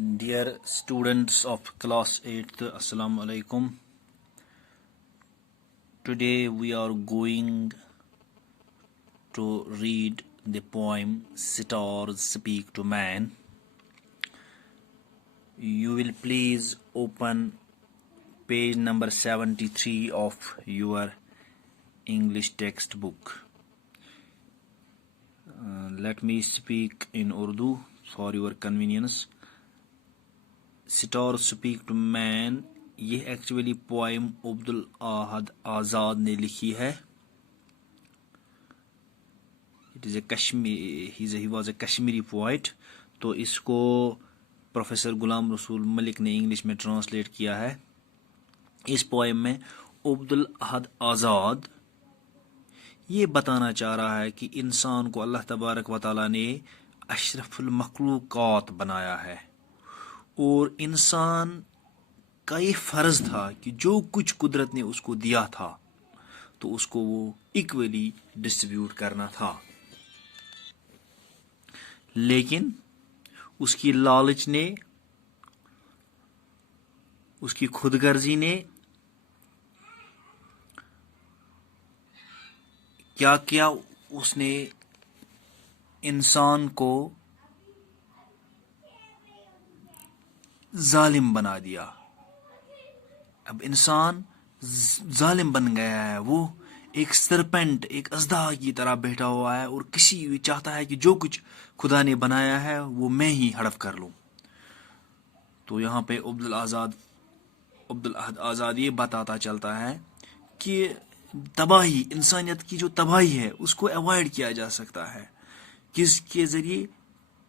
Dear students of class 8th, Assalamu alaikum. Today we are going to read the poem Stars Speak to Man. You will please open page number 73 of your English textbook. Let me speak in Urdu for your convenience. Stars Speak to Man یہ actually پوائم Abdul Ahad آزاد نے لکھی ہے. He was a Kashmiri poet. تو اس کو professor Ghulam رسول ملک نے English میں translate کیا ہے. اس پوائم میں عبدالاحد آزاد یہ بتانا چاہ رہا ہے کہ انسان کو اللہ تبارک و تعالیٰ نے اشرف المخلوقات بنایا ہے، اور انسان کا یہ فرض تھا کہ جو کچھ قدرت نے اس کو دیا تھا تو اس کو وہ ایکولی ڈسٹریبیوٹ کرنا تھا. لیکن اس کی لالچ نے، اس کی خود غرضی نے کیا کیا، اس نے انسان کو ظالم بنا دیا. اب انسان ظالم بن گیا ہے، وہ ایک سرپنٹ، ایک اژدہا کی طرح بیٹھا ہوا ہے، اور چاہتا ہے کہ جو کچھ خدا نے بنایا ہے وہ میں ہی ہڑپ کر لوں. تو یہاں پہ عبدالاحد آزاد یہ بتاتا چلتا ہے کہ تباہی، انسانیت کی جو تباہی ہے اس کو ایوائڈ کیا جا سکتا ہے. کس کے ذریعے؟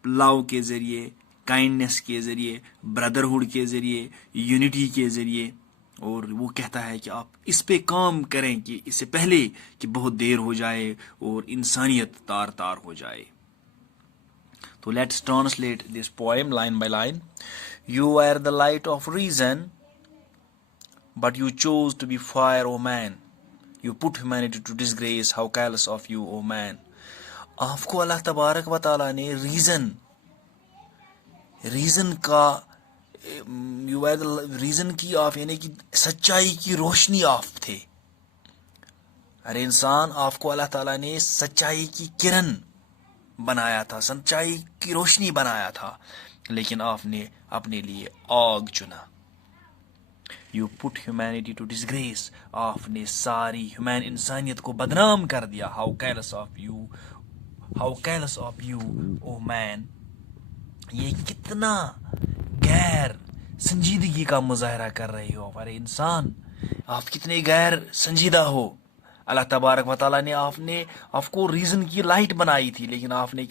لو کے ذریعے، کائنڈنس کے ذریعے، بردرہڈ کے ذریعے، یونٹی کے ذریعے. اور وہ کہتا ہے کہ آپ اس پہ کام کریں کہ اس سے پہلے کہ بہت دیر ہو جائے اور انسانیت تار تار ہو جائے. تو let's translate this poem line by line. You are the light of reason but you choose to be fire O man. You put humanity to disgrace, how careless of you O man. آپ کو اللہ تبارک و تعالیٰ نے reason کا reason کی آپ، یعنی کہ سچائی کی روشنی آپ تھے. ارے انسان، آپ کو اللہ تعالیٰ نے سچائی کی کرن بنایا تھا، سچائی کی روشنی بنایا تھا، لیکن آپ نے اپنے لیے آگ چنا. یو پٹ ہیومینٹی ٹو ڈسگریس، آپ نے ساری انسانیت کو بدنام کر دیا. How careless of you O مین. یہ کتنا غیر سنجیدگی کا مظاہرہ کر رہے ہو. ارے انسان، آپ کتنے غیر سنجیدہ ہو. اللہ تبارک و تعالیٰ نے آپ کو ریزن کی لائٹ بنائی تھی، لیکن آپ نے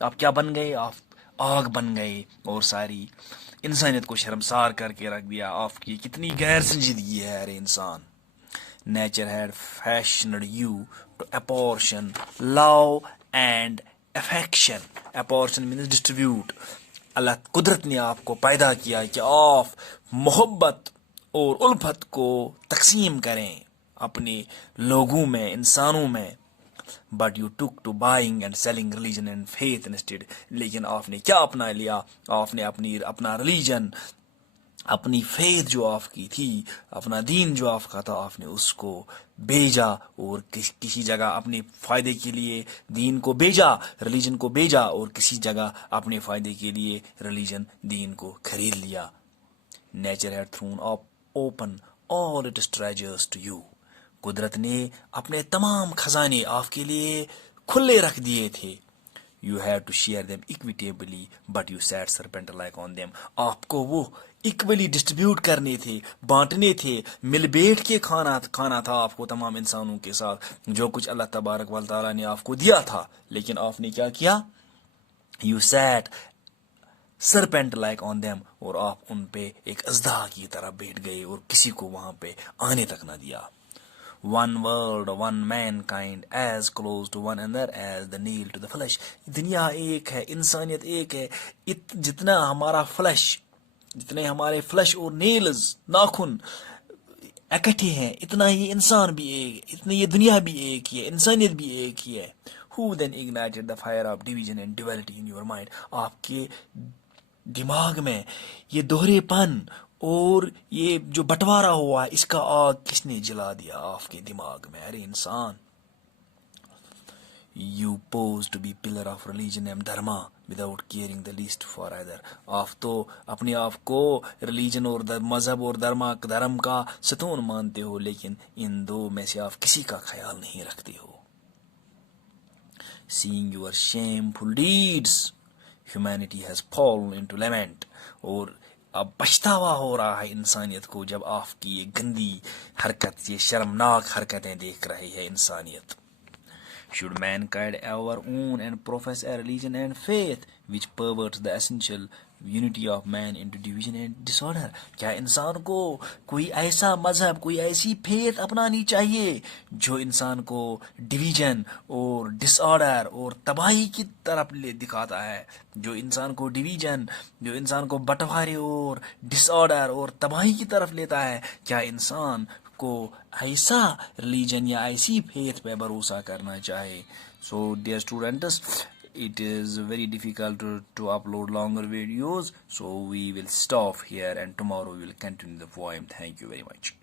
آپ کیا بن گئے؟ آپ آگ بن گئے اور ساری انسانیت کو شرمسار کر کے رکھ دیا. آپ کی کتنی غیر سنجیدگی ہے. ارے انسان، nature had fashioned you to apportion love and affection. Apportion means distribute. اللہ قدرت نے آپ کو پیدا کیا کہ آپ محبت اور الفت کو تقسیم کریں اپنے لوگوں میں، انسانوں میں. But you took to buying and selling religion and faith instead. لیکن آپ نے کیا اپنا لیا؟ آپ نے اپنا ریلیجن، اپنی فیتھ جو آپ کی تھی، اپنا دین جو آپ کا تھا، آپ نے اس کو بھیجا اور کسی جگہ اپنے فائدے کے لیے دین کو بھیجا، ریلیجن کو بھیجا، اور کسی جگہ اپنے فائدے کے لیے ریلیجن، دین کو خرید لیا. Nature had thrown open all its treasures to you. قدرت نے اپنے تمام خزانے آپ کے لیے کھلے رکھ دیے تھے. You had to share them equitably, but you sat serpent like on them. آپ کو وہ ایکولی ڈسٹریبیوٹ کرنے تھے، بانٹنے تھے، مل بیٹھ کے کھانا تھا آپ کو تمام انسانوں کے ساتھ جو کچھ اللہ تبارک و تعالیٰ نے آپ کو دیا تھا. لیکن آپ نے کیا کیا؟ You sat serpent like on them. اور آپ ان پہ ایک اژدہا کی طرح بیٹھ گئے اور کسی کو وہاں پہ آنے تک نہ دیا. One world, one mankind, as close to one another as the nail to the flesh. دنیا ایک ہے، انسانیت ایک ہے. جتنے ہمارے فلش اور نیلز، ناخن اکٹھے ہیں، اتنا ہی انسان بھی ایک، اتنی یہ دنیا بھی ایک ہی ہے، انسانیت بھی ایک ہی ہے. Who then ignited the fire of division and duality in your mind? آپ کے دماغ میں یہ دوہرے پن اور یہ جو بٹوارا ہوا ہے اس کا آگ کس نے جلا دیا آپ کے دماغ میں؟ ارے انسان، you pose to be pillar of religion and dharma without caring the least for either. آپ تو اپنے آپ کو ریلیجن اور مذہب اور دھرم کا ستون مانتے ہو، لیکن ان دو میں سے آپ کسی کا خیال نہیں رکھتے ہو. Seeing your shameful deeds, humanity has fallen into lament. اور اب پچھتاوا ہو رہا ہے انسانیت کو جب آپ کی یہ گندی حرکت، یہ شرمناک حرکتیں دیکھ رہی ہے انسانیت. Should mankind ever own and profess a religion and faith which perverts the essential unity of man into division and disorder? کیا انسان کو کوئی ایسا مذہب، کوئی ایسی فیتھ اپنانی چاہیے جو انسان کو ڈویژن اور ڈس آرڈر اور تباہی کی طرف دکھاتا ہے، جو انسان کو ڈویژن، جو انسان کو بٹوارے اور ڈس آرڈر اور تباہی کی طرف لیتا ہے؟ کیا انسان کو ایسا ریلیجن یا ایسی فیتھ پہ بھروسہ کرنا چاہے؟ So dear students, it is very difficult to upload longer videos, so we will stop here and tomorrow we will continue the poem. Thank you very much.